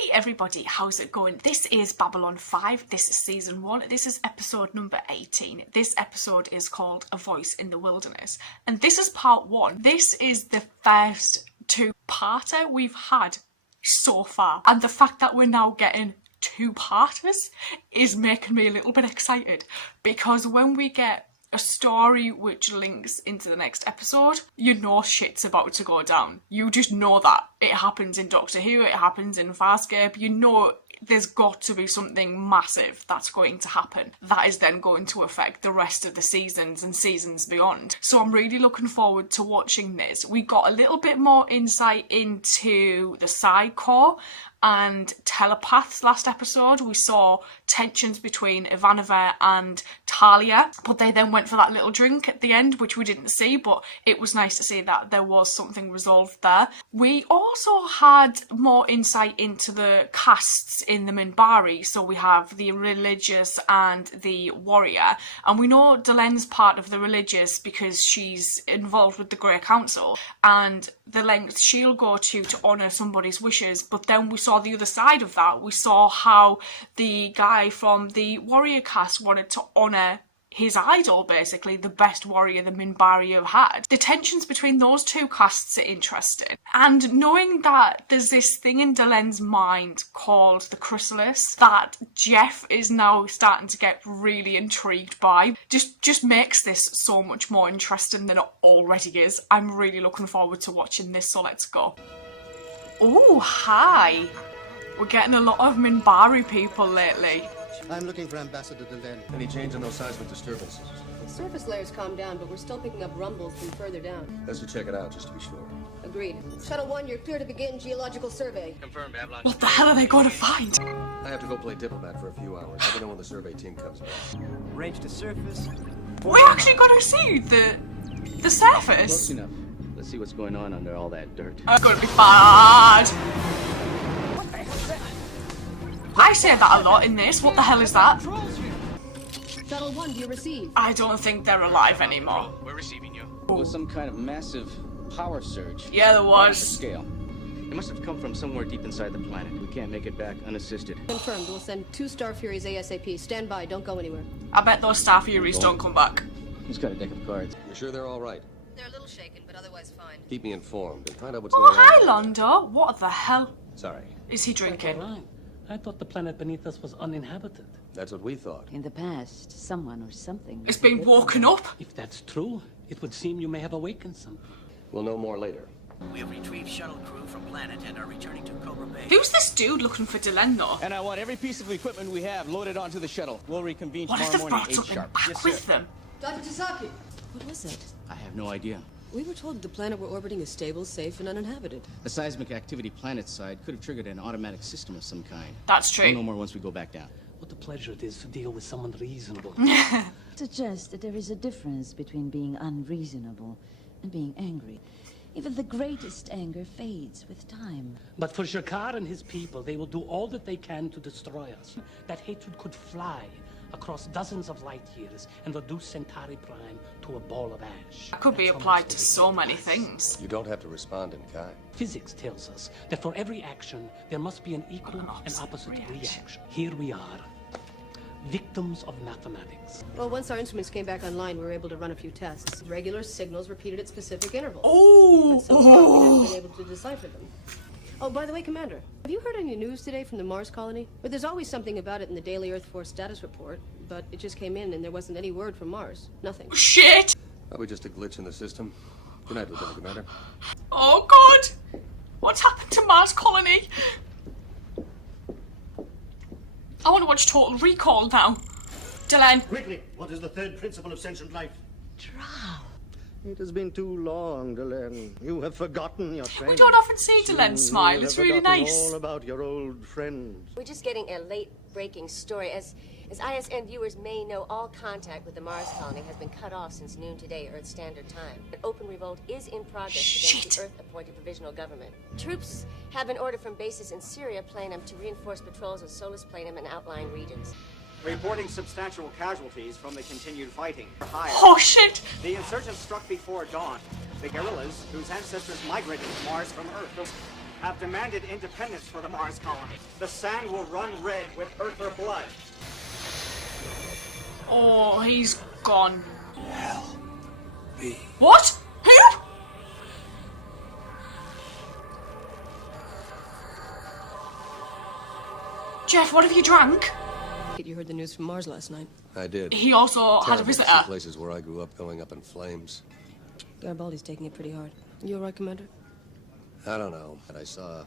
Hey everybody, how's it going? This is Babylon 5, this is season 1, this is episode number 18. This episode is called A Voice in the Wilderness, and this is part 1. This is the first two-parter we've had so far, and the fact that we're now getting two-parters is making me a little bit excited, because when we get a story which links into the next episode, you know shit's about to go down. You just know that. It happens in Doctor Who, it happens in Farscape, you know there's got to be something massive that's going to happen that is then going to affect the rest of the seasons and seasons beyond. So I'm really looking forward to watching this. We got a little bit more insight into the Psi Corps and telepaths last episode. We saw tensions between Ivanova and Talia, but they then went for that little drink at the end, which we didn't see, but it was nice to see that there was something resolved there. We also had more insight into the castes in the Minbari, so we have the religious and the warrior, and we know Delen's part of the religious because she's involved with the Grey Council, and the lengths she'll go to honour somebody's wishes, but then we saw the other side of that. We saw how the guy from the warrior caste wanted to honour his idol, basically, the best warrior the Minbari have had. The tensions between those two castes are interesting. And knowing that there's this thing in Delen's mind called the Chrysalis that Jeff is now starting to get really intrigued by, just makes this so much more interesting than it already is. I'm really looking forward to watching this, so let's go. Oh, hi. We're getting a lot of Minbari people lately. I'm looking for Ambassador Delen. Any change in those seismic disturbances? The surface layer's calmed down, but we're still picking up rumbles from further down. Let's check it out, just to be sure. Agreed. Shuttle 1, you're clear to begin geological survey. Confirmed, Babylon. What the hell are they going to find? I have to go play diplomat for a few hours. Let me know when the survey team comes back. Range to surface. We're actually going to see the surface. Close enough. Let's see what's going on under all that dirt. It's going to be bad. I say that a lot in this. What the hell is that? Shuttle 1, do you receive? I don't think they're alive anymore. We're receiving you. It was some kind of massive power surge. Yeah, there was. Scale. It must have come from somewhere deep inside the planet. We can't make it back unassisted. Confirmed. We'll send 2 Star Furies ASAP. Stand by. Don't go anywhere. I bet those Star Furies don't come back. He's got a deck of cards. You sure they're all right? They're a little shaken, but otherwise fine. Keep me informed and find out what's Oh, going on. hi, Londo. What the hell Sorry, is he drinking? Right. I thought the planet beneath us was uninhabited. that's what we thought. In the past, someone or something... It's been woken up. If that's true, it would seem you may have awakened something. We'll know more later. We have retrieved shuttle crew from planet and are returning to Cobra Bay. Who's this dude looking for Delen, though? And I want every piece of equipment we have loaded onto the shuttle. We'll reconvene What if tomorrow they've morning, brought 8 something sharp. back Yes, with sir. them? Dr. Tasaki! What was it? I have no idea. We were told the planet we're orbiting is stable, safe, and uninhabited. The seismic activity planet side could have triggered an automatic system of some kind. That's We'll know true. more once we go back down. What a pleasure it is to deal with someone reasonable. Suggests that there is a difference between being unreasonable and being angry. Even the greatest anger fades with time. But for Shakar and his people, they will do all that they can to destroy us. That hatred could fly across dozens of light years and reduce Centauri Prime to a ball of ash. That could be That's how applied much to they so hate many us. things. You don't have to respond in kind. Physics tells us that for every action, there must be an equal and opposite reaction. Here we are, victims of mathematics. Well, once our instruments came back online, we were able to run a few tests. Regular signals repeated at specific intervals. Oh! But so far, we haven't been able to decipher them. Oh, by the way, Commander, have you heard any news today from the Mars colony? Well, there's always something about it in the daily Earth Force status report, but it just came in and there wasn't any word from Mars. Nothing. Shit! Probably just a glitch in the system. Good night, Lieutenant Commander. Oh, God! What's happened to Mars Colony? I want to watch Total Recall now. Delen. Quickly, what is the third principle of sentient life? Drow. It has been too long, Delen. You have forgotten your training. We don't often see Delen You smile. have It's really forgotten nice. all about your old friends. We're just getting a late-breaking story. As ISN viewers may know, all contact with the Mars colony has been cut off since noon today, Earth Standard Time. An open revolt is in progress against Shit. the Earth-appointed provisional government. Troops have been ordered from bases in Syria, Planum, to reinforce patrols of Solus Planum and outlying regions. Reporting substantial casualties from the continued fighting. Higher. Oh, shit! The insurgents struck before dawn. The guerrillas, whose ancestors migrated to Mars from Earth. have demanded independence for the Mars colony. The sand will run red with Earther blood. Oh, he's gone. Hell. Me. What? Who? Jeff, what have you drank? You heard the news from Mars last night. I did. He also had a Terrible to see visitor. places where I grew up going up in flames. Garibaldi's taking it pretty hard. You all right, Commander? I don't know, but I saw...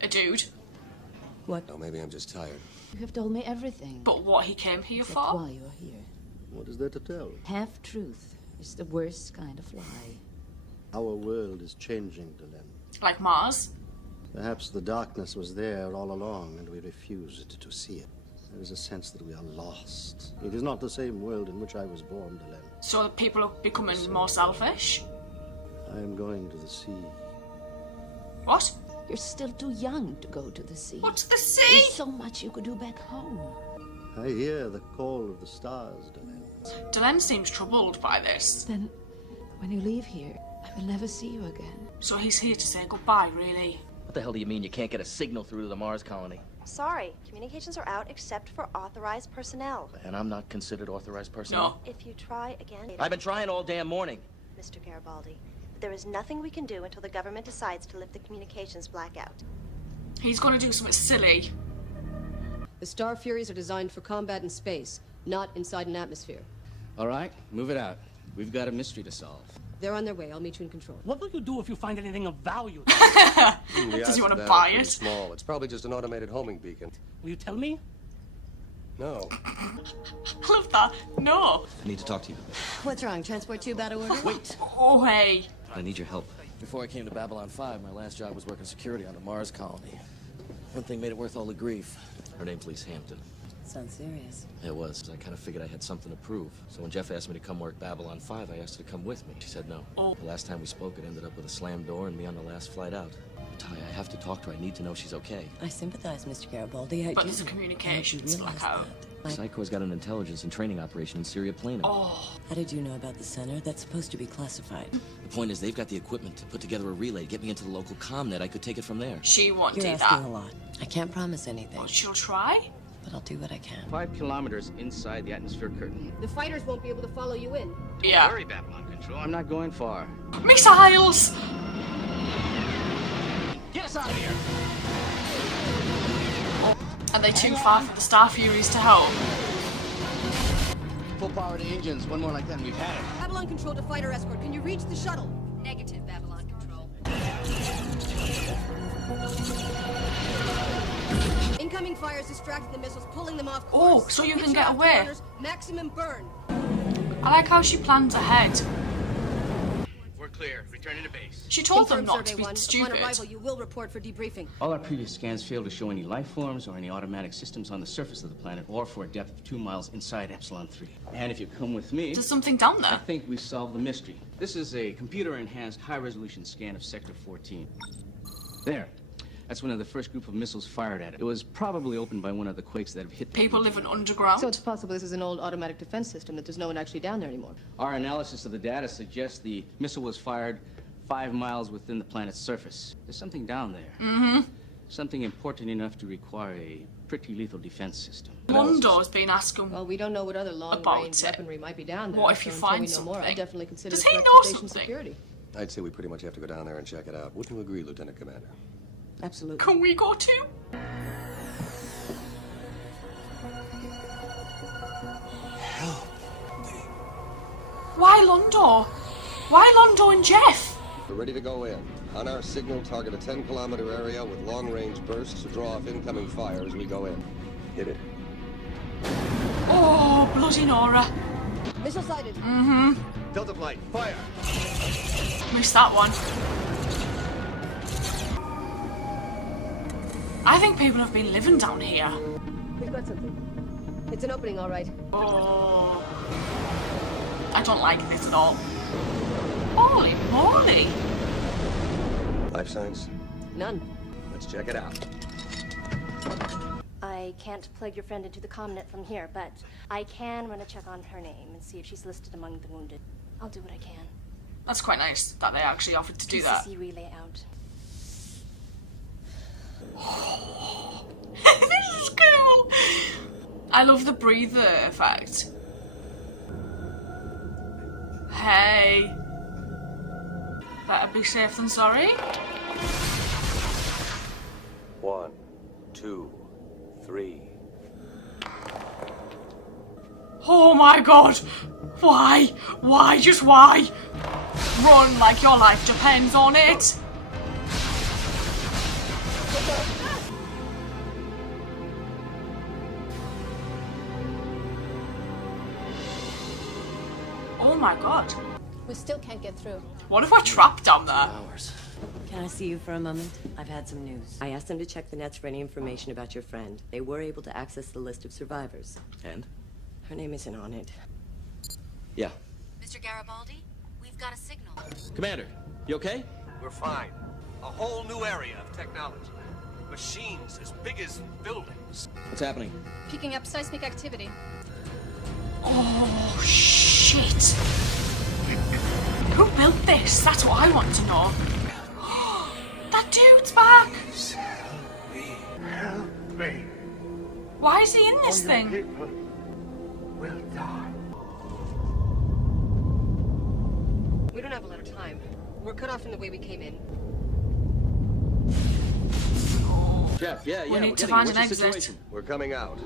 A dude. What? Oh, maybe I'm just tired. You have told me everything. But what he came here Except for? why you are here. What is there to tell? Half-truth is the worst kind of lie. Our world is changing, Delenn. Like Mars? Perhaps the darkness was there all along and we refused to see it. There is a sense that we are lost. It is not the same world in which I was born, Delenn. So people are becoming more selfish? I am going to the sea. What? You're still too young to go to the sea. What's the sea? There's so much you could do back home. I hear the call of the stars, Delenn. Delenn seems troubled by this. Then, when you leave here, I will never see you again. So he's here to say goodbye, really? What the hell do you mean you can't get a signal through to the Mars colony? Sorry, communications are out except for authorized personnel. And I'm not considered authorized personnel? No. If you try again... I've been trying all damn morning. Mr. Garibaldi, there is nothing we can do until the government decides to lift the communications blackout. He's gonna do something silly. The Star Furies are designed for combat in space, not inside an atmosphere. All right, move it out. We've got a mystery to solve. They're on their way. I'll meet you in control. What will you do if you find anything of value? Does he want to buy it? Small. It's probably just an automated homing beacon. Will you tell me? No. I love that. No. I need to talk to you. What's wrong? Transport tube out of order? Wait! Oh, hey. I need your help. Before I came to Babylon 5, my last job was working security on the Mars colony. One thing made it worth all the grief. Her name's Lise Hampton. Sounds serious. It was. I kind of figured I had something to prove. So when Jeff asked me to come work Babylon 5, I asked her to come with me. She said no. Oh. The last time we spoke, it ended up with a slammed door and me on the last flight out. Ty, I have to talk to her. I need to know she's okay. I sympathize, Mr. Garibaldi. I But do. there's a communications blackout. Psycho's got an intelligence and training operation in Syria Plano. Oh. How did you know about the center? That's supposed to be classified. The point is, they've got the equipment to put together a relay, get me into the local comm net. I could take it from there. She won't You're do asking that. a lot. I can't promise anything, But she'll try? but I'll do what I can. 5 kilometers inside the atmosphere curtain. The fighters won't be able to follow you in. Yeah. Don't worry, Babylon Control. I'm not going far. Missiles! Get us out of here! Are they too far for the Star Furies to help? Full power to engines. One more like that and we've had it. Babylon Control to fighter escort. Can you reach the shuttle? Negative, Babylon Control. Incoming fires distracted the missiles, pulling them off Oh, course. so you Hit can your get away. afterburners, maximum burn. I like how she plans ahead. We're clear. Returning to base. She told them Confirm not to Survey be 1. stupid. Upon arrival, you will report for debriefing. All our previous scans failed to show any life forms or any automatic systems on the surface of the planet or for a depth of 2 miles inside Epsilon 3. And if you come with me, There's something down I there. think we solved the mystery. This is a computer-enhanced high-resolution scan of Sector 14. There. That's one of the first group of missiles fired at it. It was probably opened by one of the quakes that have hit the People region. living underground. So it's possible this is an old automatic defense system, that there's no one actually down there anymore. Our analysis of the data suggests the missile was fired 5 miles within the planet's surface. There's something down there. Mm-hmm. Something important enough to require a pretty lethal defense system. Londo's been asking. Well, we don't know what other long-range About it. weaponry might be down there. What if you until find we know more, something? I'd definitely consider Does it he threat know to station something? security. I'd say we pretty much have to go down there and check it out. Wouldn't you agree, Lieutenant Commander? Absolutely. Can we go too? Why Londo? Why Londo and Jeff? We're ready to go in. On our signal, target a 10-kilometer area with long-range bursts to draw off incoming fire as we go in. Hit it. Oh, bloody Nora. Missile sighted. Mm-hmm. Delta Flight, fire! Missed that one. I think people have been living down here. We've got something. It's an opening, all right. Oh. I don't like this at all. Holy moly! Life signs? None. Let's check it out. I can't plug your friend into the comnet from here, but I can run a check on her name and see if she's listed among the wounded. I'll do what I can. That's quite nice that they actually offered to do that. PCC relay out. This is cool. I love the breather effect. Hey. Better be safe than sorry. 1, 2, 3. Oh my god! Why? Why? Just why? Run like your life depends on it! Oh my god. We still can't get through. What if I trapped down there? Can I see you for a moment? I've had some news. I asked them to check the nets for any information about your friend. They were able to access the list of survivors. And? Her name isn't on it. Yeah. Mr. Garibaldi, we've got a signal. Commander, you okay? We're fine. A whole new area of technology. Machines as big as buildings. What's happening? Picking up seismic activity. Oh shit! Who built this? That's what I want to know. That dude's back! Help me. Why is he in this thing? People will die. We don't have a lot of time. We're cut off from the way we came in. Jeff, yeah, We need we're to getting find it. an What's the exit. situation? We're coming out.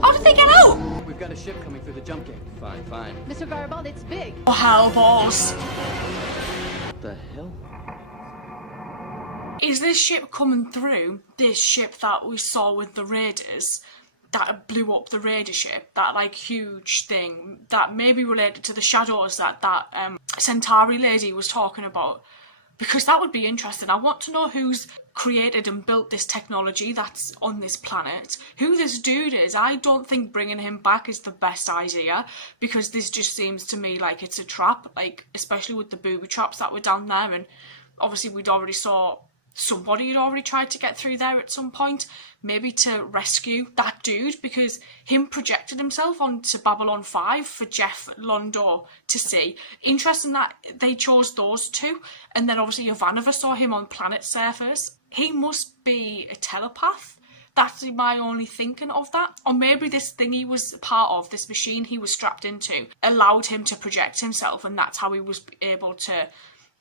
How did they get out? We've got a ship coming through the jump gate. Fine, fine. Mr. Garibaldi, it's big. Oh hell balls. What the hell? Is this ship coming through? This ship that we saw with the raiders that blew up the raider ship, that like huge thing that may be related to the shadows that Centauri lady was talking about, because that would be interesting. I want to know who's created and built this technology that's on this planet, who this dude is. I don't think bringing him back is the best idea, because this just seems to me like it's a trap, like especially with the booby traps that were down there, and obviously we'd already saw somebody had already tried to get through there at some point, maybe to rescue that dude, because him projected himself onto Babylon 5 for Jeff Londo to see. Interesting that they chose those two, and then obviously Ivanova saw him on planet surface. He must be a telepath. That's my only thinking of that. Or maybe this thing he was part of, this machine he was strapped into, allowed him to project himself, and that's how he was able to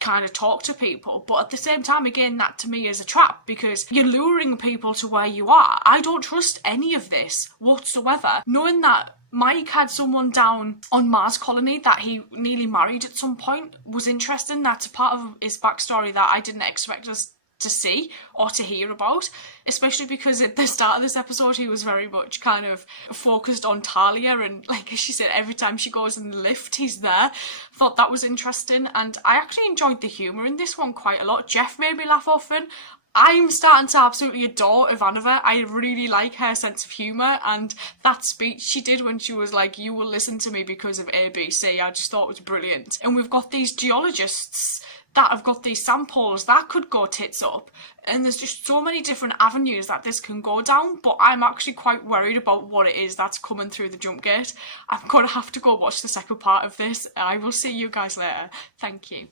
kind of talk to people. But at the same time, again, that to me is a trap, because you're luring people to where you are. I don't trust any of this whatsoever. Knowing that Mike had someone down on Mars Colony that he nearly married at some point was interesting. That's a part of his backstory that I didn't expect us to see or to hear about, especially because at the start of this episode he was very much kind of focused on Talia, and like she said, every time she goes in the lift he's there. Thought that was interesting, and I actually enjoyed the humour in this one quite a lot. Jeff made me laugh often. I'm starting to absolutely adore Ivanova. I really like her sense of humour, and that speech she did when she was like, "You will listen to me because of ABC," I just thought it was brilliant. And we've got these geologists that have got these samples that could go tits up, and there's just so many different avenues that this can go down, but I'm actually quite worried about what it is that's coming through the jump gate. I'm gonna have to go watch the second part of this. I will see you guys later. Thank you.